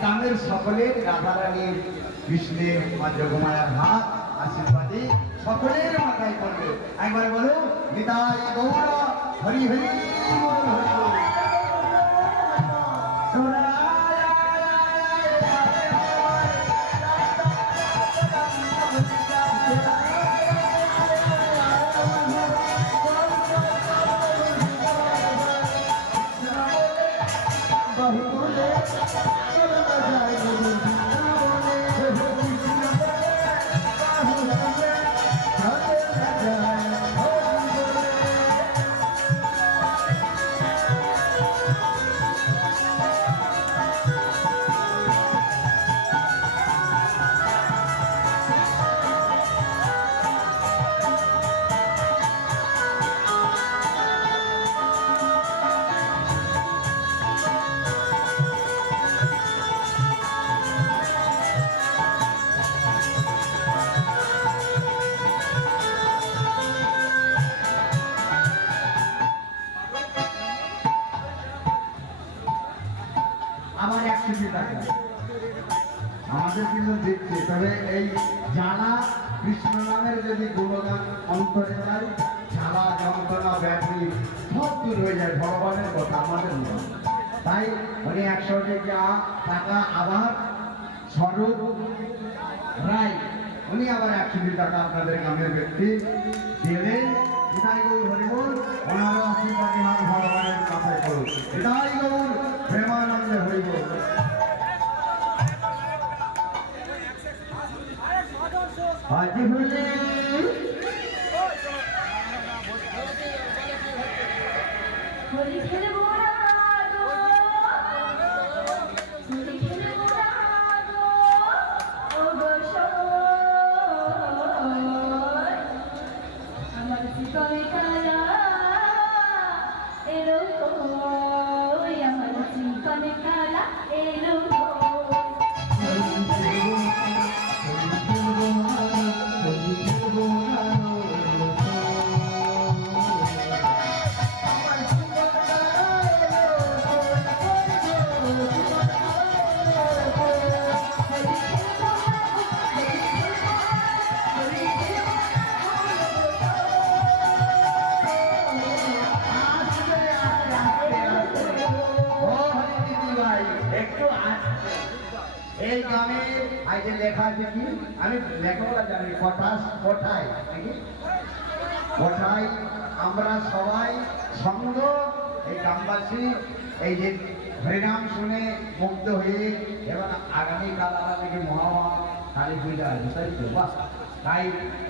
গ্রামের সকলের রাধারানীর কৃষ্ণের মা যোগমায়ার হাত আশীর্বাদে সকলের মাথায় পড়বে। একবার বলো নিতাই গৌর হরি হরি বল হরি বল। আমার 100 টাকা আমাদের কিন্তু দিচ্ছে। তবে এই জ্বালা কৃষ্ণ নামের যদি গুণগান অন্তরে যায়, জ্বালা যন্ত্রণা ব্যাধি সব দূর হয়ে যায়। ভগবানের কথা আমাদের নয়। তাই উনি 100 টাকা আবার স্বরূপ রায় উনি আবার 100 টাকা আপনাদের গ্রামের ব্যক্তি দিলেন। নিতাই গৌর হরিবল। ওনারও আশীর্বাদী হন ভগবানের কাছে করুন। নিতাই গৌর প্রেমানন্দে হরিবল। হাজি হলে হোলি খেলবো না গো, হোলি খেলবো না গো, ও গো সবাই। আমার জীবনে কালা এলো কই, আমার জীবনে কালা এলো এই গ্রামে আজকে লেখা আছে কি আমি লেখাগুলো জানি। কোঠায় নাকি কোঠায় আমরা সবাই সঙ্গ এই গ্রামবাসী এই যে হরিনাম শুনে মুগ্ধ হয়ে এবং আগামীকাল আমার নাকি মহা কালী পূজা আছে, তাই তো? বাহ! তাই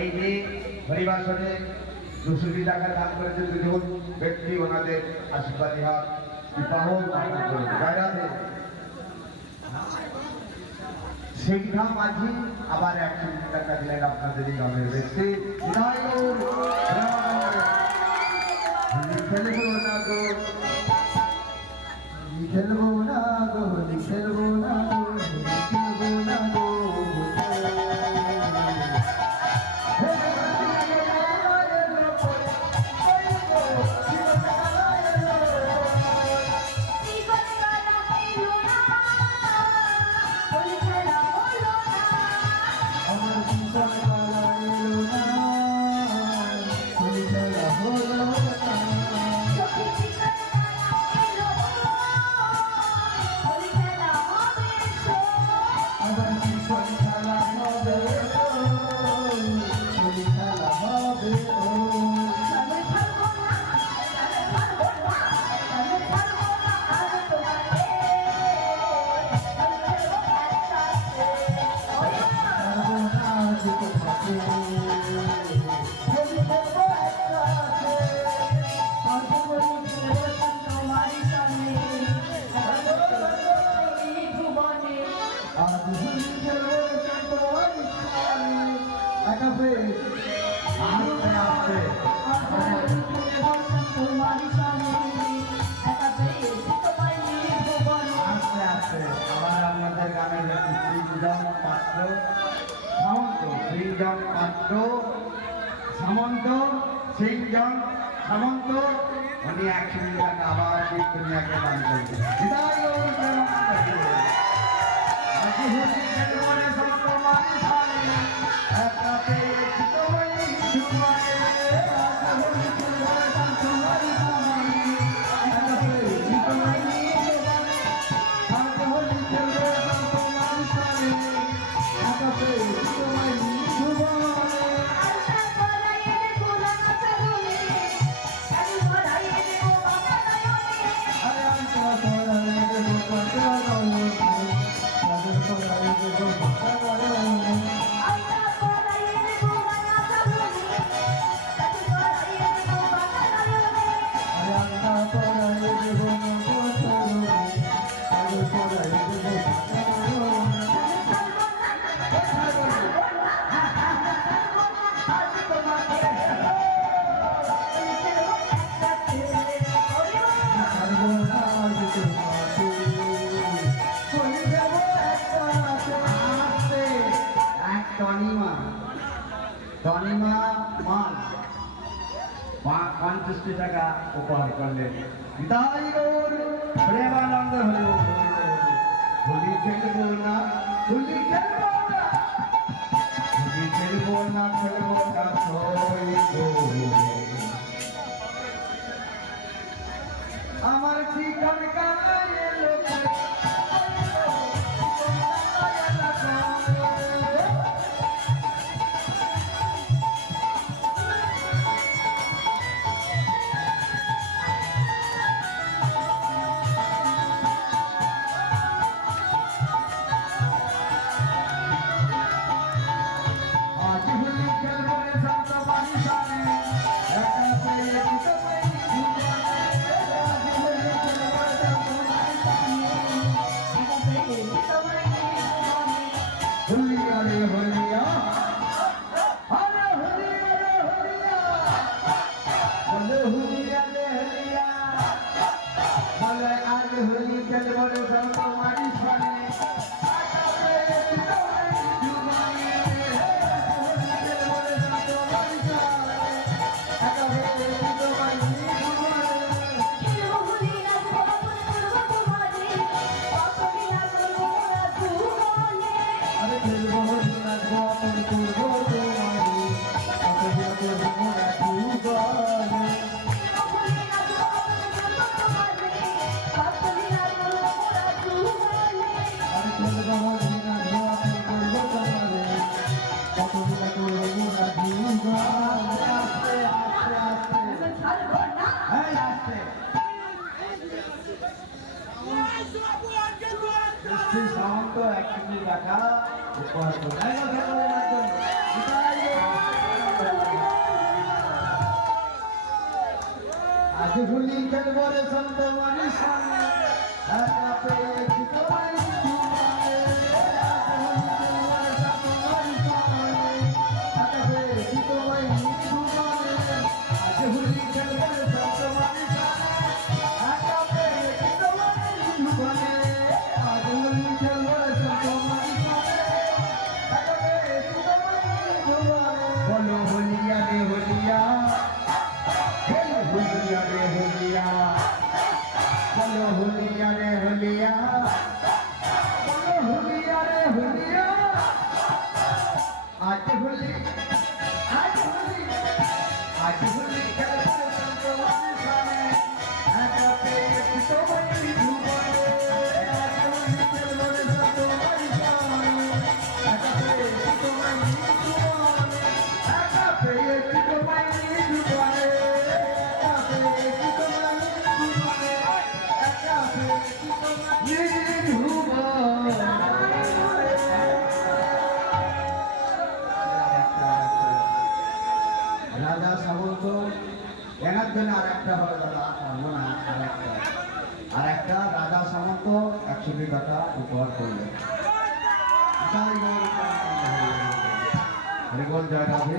এই যে হরিবাসনে 200 টাকা দান করেছে দুজন ব্যক্তি, ওনাদের আশীর্বাদী হাত বিবাহ কামনা করেছে। গায়রাতে শিক্ষা মাঝি আবার 100 টাকা দিলেন আপনাদের এই গ্রামের ব্যক্তি। খেলবো না গো, খেলবো না গো, খেলবো না গো, খেলবো না গো। সামন্ত সিংজন সামন্ত উনি 100 টাকা আবার দুনিয়াকে দান করবেন। আজি হোলি খেলবো রে সন্ত মানি সানে একটা পেয়েছি তোমায় সুমানে আজ হোলি খেলবো রে সন্ত মানি সানে একটা পেয়েছি তোমায় সুমানে আজ হোলি খেলবো রে সন্ত মানি সানে একটা পেয়েছি তোমায় সুমানে আরে আন্তা তোরারে দেবো পাতানো সাদের তোরারে দেবো পাতানো আরে আন্তা তোরারে দেবো পাতানো সাদের তোরারে দেবো টনিমা মান 50 টাকা উপহার করলেন তাই গৌর প্রেমানন্দ হলো হোলি খেলবো না হোলি খেলবো না হোলি খেলবো না খেলবো না আমার ঠিকানা এলো আজ হোলি খেলবো রে সন্ত মানি সানে একা পেয়েছি তোমায় সুমানে আজ হোলি খেলবো রে সন্ত মানি সানে একা পেয়েছি তোমায় সুমানে হোলিয়া রে হোলিয়া আরে হোলিয়া রে হোলিয়া বলে হোলিয়া রে হোলিয়া বলে আজ হোলি খেলবো রে সন্ত মানি সানে একা পেয়েছি তোমায় সুমানে সামন্ত 1 টাকা উপহার আজ হোলি খেলবো রে সন্ত মানি সানে একা পেয়েছি তোমায় সুমানে আজ হোলি খেলবো রে সন্ত মানি সানে একা পেয়েছি তোমায় সুমানে আজ হোলি খেলবো রে সন্ত মানি সানে একা পেয়েছি তোমায় সুমানে আজ হোলি খেলবো রে সন্ত মানি সানে একা পেয়েছি তোমায় সুমানে বলো হোলিয়া রে হোলিয়া হোলিয়া রে হোলিয়া বলো হোলিয়া রে হোলিয়া বলো হোলিয়া রে হোলিয়া আজ হোলি আজ হোলি আজ হোলি খেলবো সন্ত মানি সানে একা পেয়েছি তোমায় সুমানে আজ হোলি খেলবো রে সন্ত মানি সানে একা পেয়েছি তোমায় সুমানে একা পেয়েছি তোমায় সুমানে রাজা সামন্ত এনার জন্য আর একটা হবে দাদা আর একটা রাজা সামন্ত 100 টাকা উপহার করলেন হরিবল জয় রাধে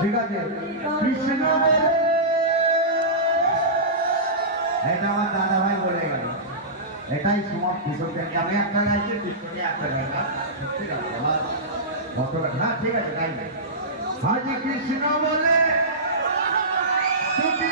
ঠিক আছে কৃষ্ণ এটা আমার দাদা ভাই বলে গেল এটাই সমাপ্তি সত্যি আমি একটা গাইছি কৃষ্ণকে একটা গাইলাম ঠিক আছে আমার না ঠিক আছে গাই আজ কৃষ্ণ বলে তুমি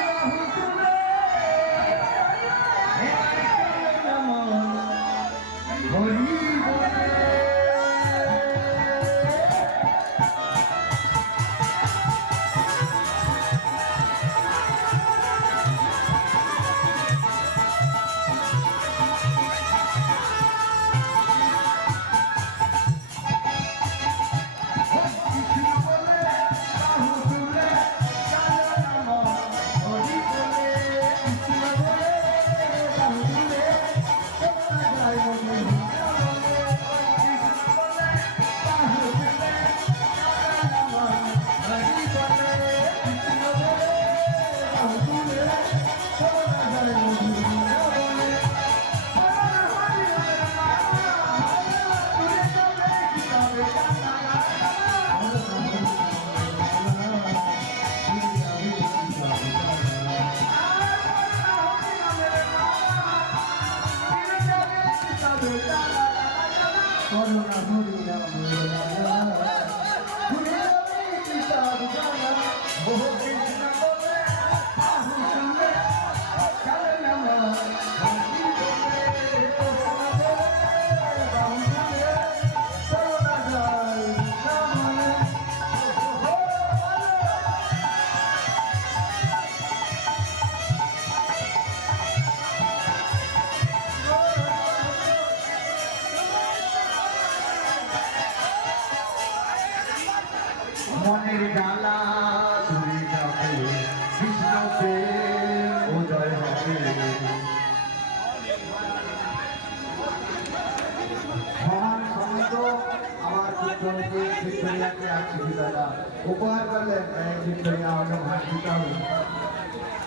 হবে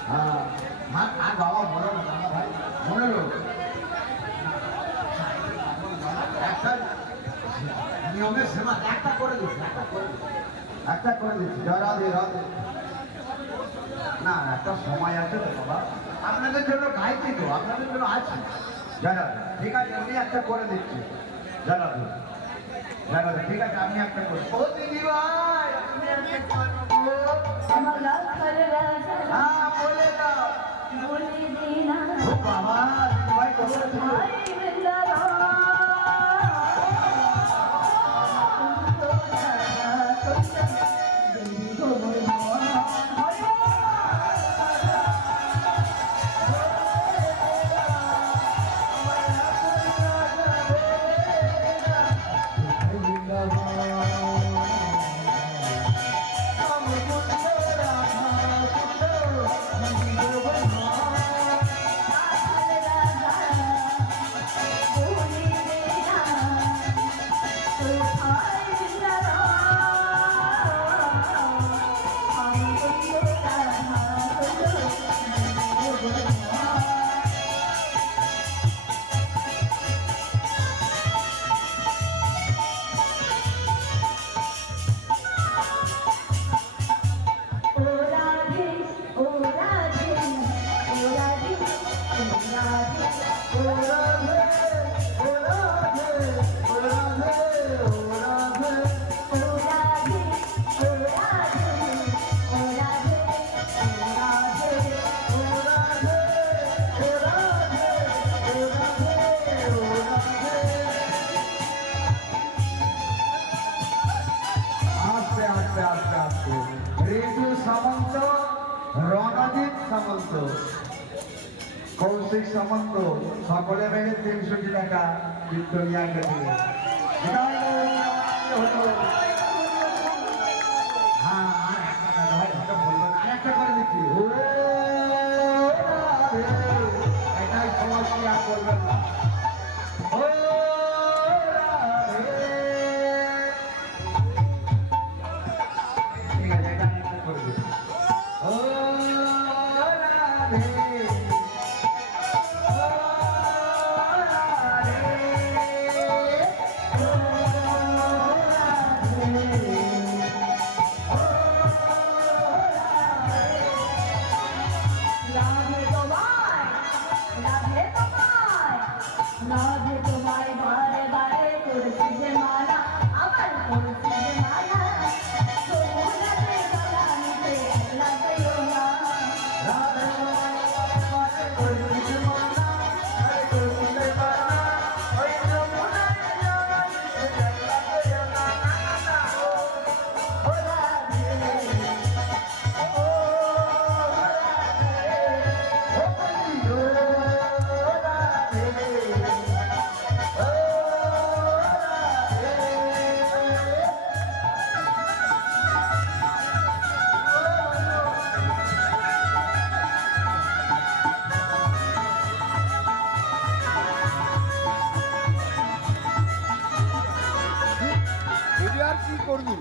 হ্যাঁ হ্যাঁ আর বাবা বলো না দাদা ভাই মনে রো একটা নিয়মের সেবা একটা করে দিচ্ছি জয় রাধে রাধে না একটা সময় আছে তো বাবা আপনাদের জন্য গাইছি তো আপনাদের জন্য আছি জয় রাধে ঠিক আছে আমি একটা করে দিচ্ছি জয় রাধে ঠিক আছে আমি একটা করি ও দিদি ভাই আপনি একটা করবো আমার লাখার রাজা হ্যাঁ বলে দাও বলে দিনা ও বাবা দিদি ভাই কবে ছিল হাই বৃন্দাবন ঋতু সামন্ত রণজিৎ সামন্ত কৌশিক সামন্ত সকলে মিলে 300 টাকা ভিক্টোরিয়া গেছে হ্যাঁ আর একটা দাদা ভাই ওটা বলবেন আর একটা করে দিচ্ছি ও রাধে, এটাই সমস্যা আর বলবেন না ও রাধে। ঠিক আছে এটা আমি একটা করে দিচ্ছি ও রাধে রাধে তোমায় বারে বারে করছি যে মানা আবার করছি যে মানা তোমাদের গলা নিতে লাগেও না আর কি করবি